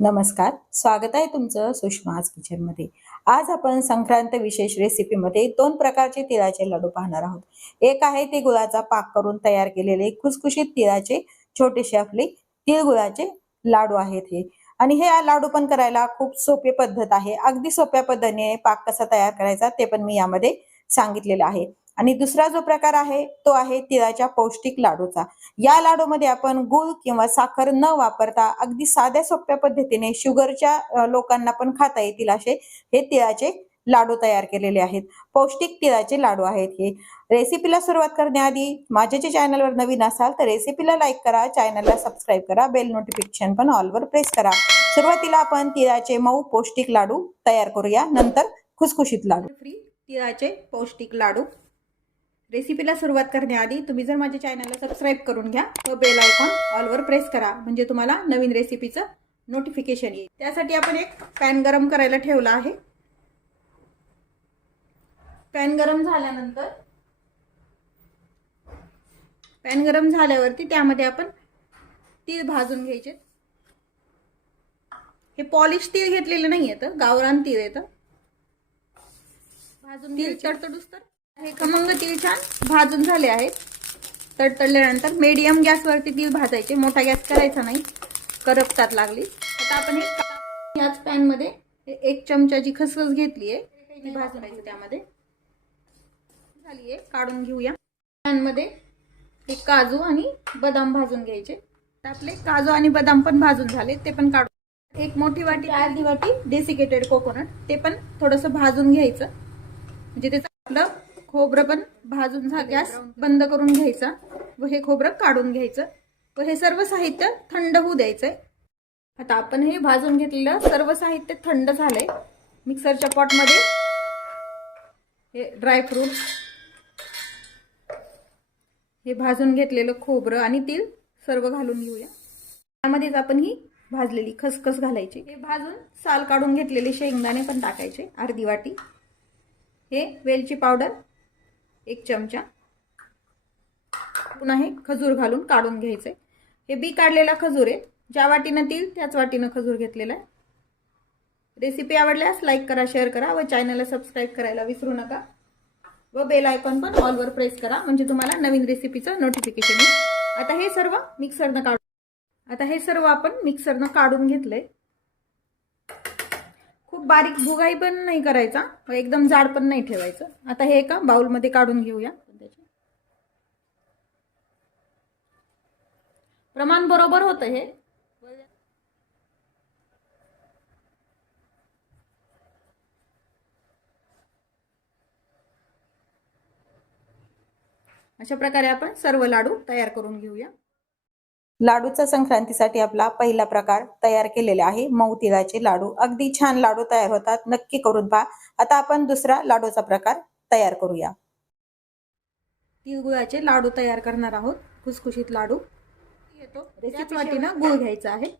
नमस्कार स्वागत आहे तुमचं सुषमाज किचनमध्ये आज आपण संक्रांत विशेष रेसिपीमध्ये दोन प्रकारचे तिळाचे लाडू पाहणार आहोत. एक आहे ते गुळाचा पाक करून तयार केलेले खुसखुशीत तिळाचे छोटेसे आपले तिळगुळाचे लाडू आहेत हे. आणि हे लाडू पण करायला खूप सोपी पद्धत आहे. अगदी सोप्या पद्धतीने पाक कसा तयार करायचा ते पण मी यामध्ये सांगितलेलं आहे. आणि दुसरा जो प्रकार आहे तो आहे तिळाच्या पौष्टिक लाडूचा. या लाडूमध्ये आपण गुळ किंवा साखर न वापरता अगदी साध्या सोप्या पद्धतीने शुगरच्या लोकांना पण खाता येतील असे हे तिळाचे लाडू तयार केलेले आहेत. पौष्टिक तिळाचे लाडू आहेत हे. रेसिपीला सुरुवात करण्याआधी माझ्या जे चॅनलवर नवीन असाल तर रेसिपीला लाईक करा चॅनलला सबस्क्राईब करा बेल नोटिफिकेशन पण ऑलवर प्रेस करा. सुरुवातीला आपण तिळाचे मऊ पौष्टिक लाडू तयार करूया. नंतर खुसखुशीत लाडू. फ्री तिळाचे पौष्टिक लाडू. रेसिपीला सुरुवात करण्याआधी तुम्ही जर माझ्या चॅनलला सबस्क्राईब करून घ्या व बेल आयकॉन ऑलवर प्रेस करा. म्हणजे तुम्हाला नवीन रेसिपीचं नोटिफिकेशन येईल. त्यासाठी आपण एक पॅन गरम करायला ठेवला आहे. पॅन गरम झाल्यानंतर पॅन गरम झाल्यावरती त्यामध्ये आपण तीळ भाजून घ्यायचे. हे पॉलिश तीळ घेतलेलं नाही येतं गावरान तीळ येतं. भाजून तीळ तडतडूस तर? हे खमंग तीळ छान भाजून झाले आहेत. तडतडल्यानंतर मीडियम गॅसवरती तीळ भाजायचे. मोठा गॅस करायचा नाही. करपतात लागली. आता आपण हे याच पॅनमध्ये एक चमचाची खसखस घेतली आहे ती भाजून त्यामध्ये. झाली आहे. काढून घेऊया. पॅनमध्ये हे काजू आणि बदाम भाजून घ्यायचे. तर आपले काजू आणि बदाम पण भाजून झाले. ते पण काढून एक मोठी वाटी अर्धी वाटी डेसिकेटेड कोकोनट ते पण थोडंसं भाजून घ्यायचं. म्हणजे त्याचं आपलं खोबरं पण भाजून झा गॅस बंद करून घ्यायचा व हे खोबरं काढून घ्यायचं. व हे सर्व साहित्य थंड होऊ द्यायचंय. आता आपण हे भाजून घेतलेलं सर्व साहित्य थंड झालंय. मिक्सरच्या पॉटमध्ये हे ड्रायफ्रूट्स हे भाजून घेतलेलं खोबरं आणि तेल सर्व घालून घेऊया. त्यामध्येच आपण ही भाजलेली खसखस घालायची. हे भाजून साल काढून घेतलेले शेंगदाणे पण टाकायचे अर्धी वाटी. हे वेलची पावडर एक चमचा. पुन्हा हे खजूर घालून काढून घ्यायचे. हे बी काढलेला खजूर आहे. ज्या वाटीनं तील त्याच वाटीनं खजूर घेतलेला आहे. रेसिपी आवडल्यास लाईक करा शेअर करा व चॅनलला सबस्क्राईब करायला विसरू नका. व बेल आयकॉन पण ऑलवर प्रेस करा म्हणजे तुम्हाला नवीन रेसिपीचं नोटिफिकेशन येईल. आता हे सर्व मिक्सरनं काढून आता हे सर्व आपण मिक्सरनं काढून घेतलंय. खूप बारीक भुगाई पण नाही करायचा. एकदम जाड पण नाही ठेवायचं. आता हे एका बाउलमध्ये काढून घेऊया. प्रमाण बरोबर होतं हे. अशा प्रकारे आपण सर्व लाडू तयार करून घेऊया. लाडूचा संक्रांतीसाठी आपला पहिला प्रकार तयार केलेले आहे. मऊ तिळाचे लाडू. अगदी छान लाडू तयार होतात. नक्की करून पहा. आता आपण दुसरा लाडूचा प्रकार तयार करूया. तिळगुळाचे लाडू तयार करणार आहोत. खुसखुशीत लाडू. येतो. त्याच वाटीनं गुळ घ्यायचा आहे.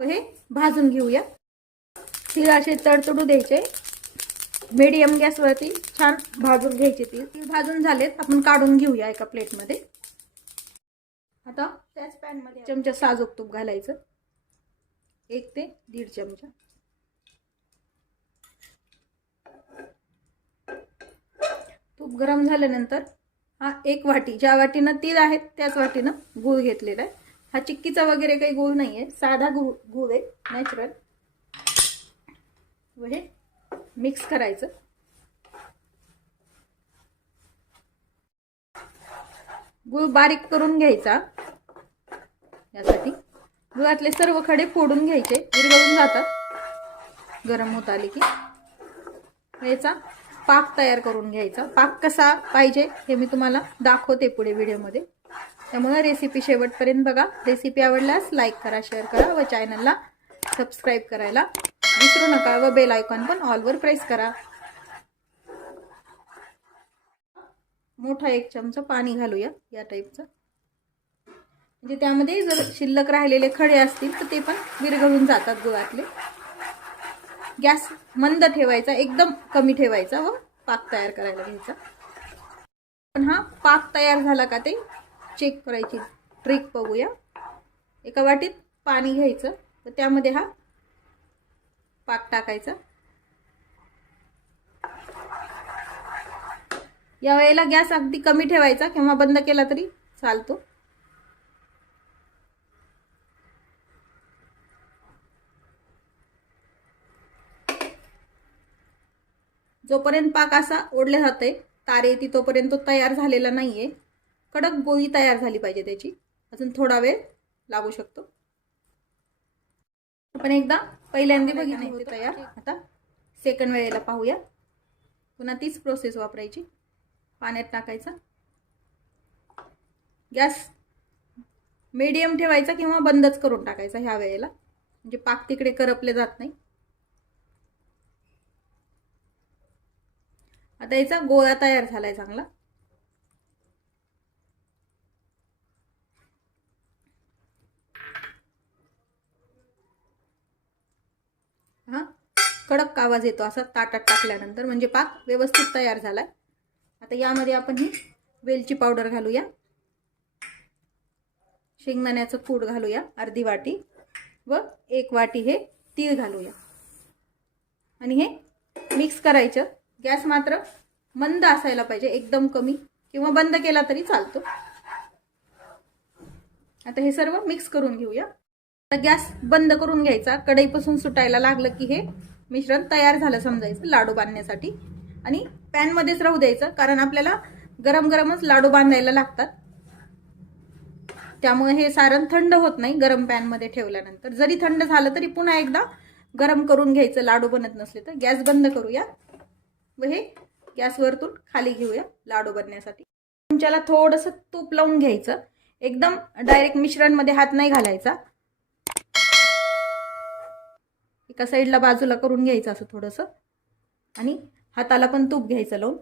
हे भाजून घेऊया. तिळाचे तडतडू द्यायचे. मीडियम गॅसवरती छान भाजून घ्यायचे तीळ. तीळ भाजून झालेत. आपण काढून घेऊया एका प्लेटमध्ये आता त्याच पॅनमध्ये चमचा साजूक तूप घालायचं. एक ते दीड चमचा. तूप गरम झाल्यानंतर हा एक वाटी ज्या वाटीनं तीळ आहेत त्याच वाटीनं गूळ घेतलेला आहे. हा चिक्कीचा वगैरे काही गूळ नाही आहे साधा गूळ गूळ आहे नॅचरल व हे मिक्स करायचं. गुळ बारीक करून घ्यायचा. यासाठी. गुळातले सर्व खडे फोडून घ्यायचे. विरघळून जातात. गरम होत आले की. याचा पाक तयार करून घ्यायचा. पाक कसा पाहिजे हे मी तुम्हाला दाखवते पुढे व्हिडिओमध्ये. त्यामुळे रेसिपी शेवटपर्यंत बघा. रेसिपी आवडल्यास लाईक करा शेअर करा व चॅनलला सबस्क्राईब करायला विसरू नका व बेल आयकॉन पण ऑलवर प्रेस करा. मोठा एक चमचा पाणी घालूया या टाईपचं म्हणजे त्यामध्ये जर शिल्लक राहिलेले खडे असतील तर ते पण विरघळून जातात गुळातले. गॅस मंद ठेवायचा एकदम कमी ठेवायचा व पाक तयार करायला घ्यायचा. पण हा पाक तयार झाला का ते चेक करायची ट्रिक बघूया. एका वाटीत पाणी घ्यायचं व त्यामध्ये हा पाक टाकायचा. या वेळेला गॅस अगदी कमी ठेवायचा किंवा बंद केला तरी चालतो. जोपर्यंत पाक असा ओढले जाते तारे येते तोपर्यंत तो तयार झालेला नाहीये. कडक गोळी तयार झाली पाहिजे त्याची. अजून थोडा वेळ लागू शकतो. आपण एकदा पहिल्यांदा बघितले होते तयार. आता सेकंड वेळेला पाहूया. पुन्हा तीच प्रोसेस वापरायची. पाण्यात टाकायचा. गॅस मीडियम ठेवायचा किंवा बंदच करून टाकायचा ह्या वेळेला. म्हणजे पाक तिकडे करपले जात नाही. आता याचा गोळा तयार झाला आहे चांगला. हा? कडक आवाज येतो असा ताटात टाकल्यानंतर म्हणजे पाक व्यवस्थित तयार झालाय. आता यामध्ये आपण ही वेलची पावडर घालूया. शेंगदाण्याचं कूड घालूया अर्धी वाटी. व एक वाटी हे तीळ घालूया. आणि हे मिक्स करायचं. गॅस मात्र मंद असायला पाहिजे एकदम कमी. किंवा बंद केला तरी चालतो. आता हे सर्व मिक्स करून घेऊया. आता गॅस बंद करून घ्यायचा. कढईपासून सुटायला लागलं की हे मिश्रण तयार झालं समजायचं लाडू बांधण्यासाठी. आणि पॅनमध्येच राहू द्यायचं कारण आपल्याला गरम गरमच लाडू बांधायला लागतात. त्यामुळे हे सारण थंड होत नाही गरम पॅनमध्ये ठेवल्यानंतर. जरी थंड झालं तरी पुन्हा एकदा गरम करून घ्यायचं लाडू बनत नसले तर गॅस बंद करूया. व हे गॅसवरतून खाली घेऊया लाडू बनण्यासाठी. तुमच्याला थोडंसं तूप लावून घ्यायचं. एकदम डायरेक्ट मिश्रणमध्ये हात नाही घालायचा. एका साईडला बाजूला करून घ्यायचं असं थोडंसं. आणि हाताला पण तूप घ्यायचं लावून.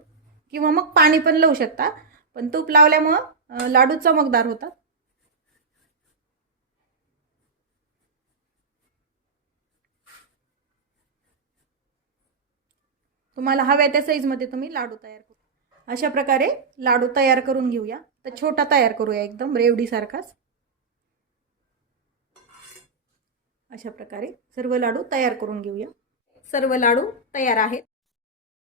किंवा मग पाणी पण लावू शकता. पण तूप लावल्यामुळं लाडू चमकदार होतात. तुम्हाला हव्या त्या साईजमध्ये तुम्ही लाडू तयार करू. अशा प्रकारे लाडू तयार करून घेऊया. तर छोटा तयार करूया एकदम रेवडीसारखाच अशा प्रकारे सर्व लाडू तयार करून घेऊया. सर्व लाडू तयार आहेत.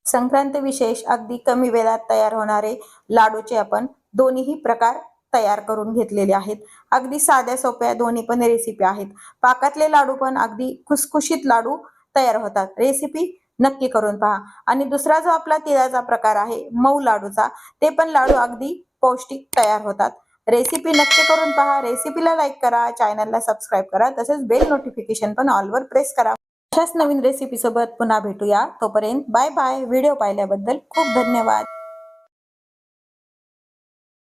संक्रांत विशेष अगदी कमी वेळात तयार होणारे लाडूचे आपण दोन्हीही प्रकार तयार करून घेतलेले आहेत. अगदी साध्या सोप्या दोन्ही पण रेसिपी आहेत. पाकातले लाडू पण अगदी खुसखुशीत लाडू तयार होतात. रेसिपी नक्की करून पहा. आणि दुसरा जो आपला तिळाचा प्रकार आहे मऊ लाडूचा ते पण लाडू अगदी पौष्टिक तयार होतात. रेसिपी नक्की करून पहा. रेसिपीला लाईक करा चॅनलला सबस्क्राईब करा तसेच बेल नोटिफिकेशन पण ऑलवर प्रेस करा. अशाच नवीन रेसिपी सोबत पुन्हा भेटूया. तोपर्यंत बाय बाय व्हिडिओ पाहिल्याबद्दल खूप धन्यवाद.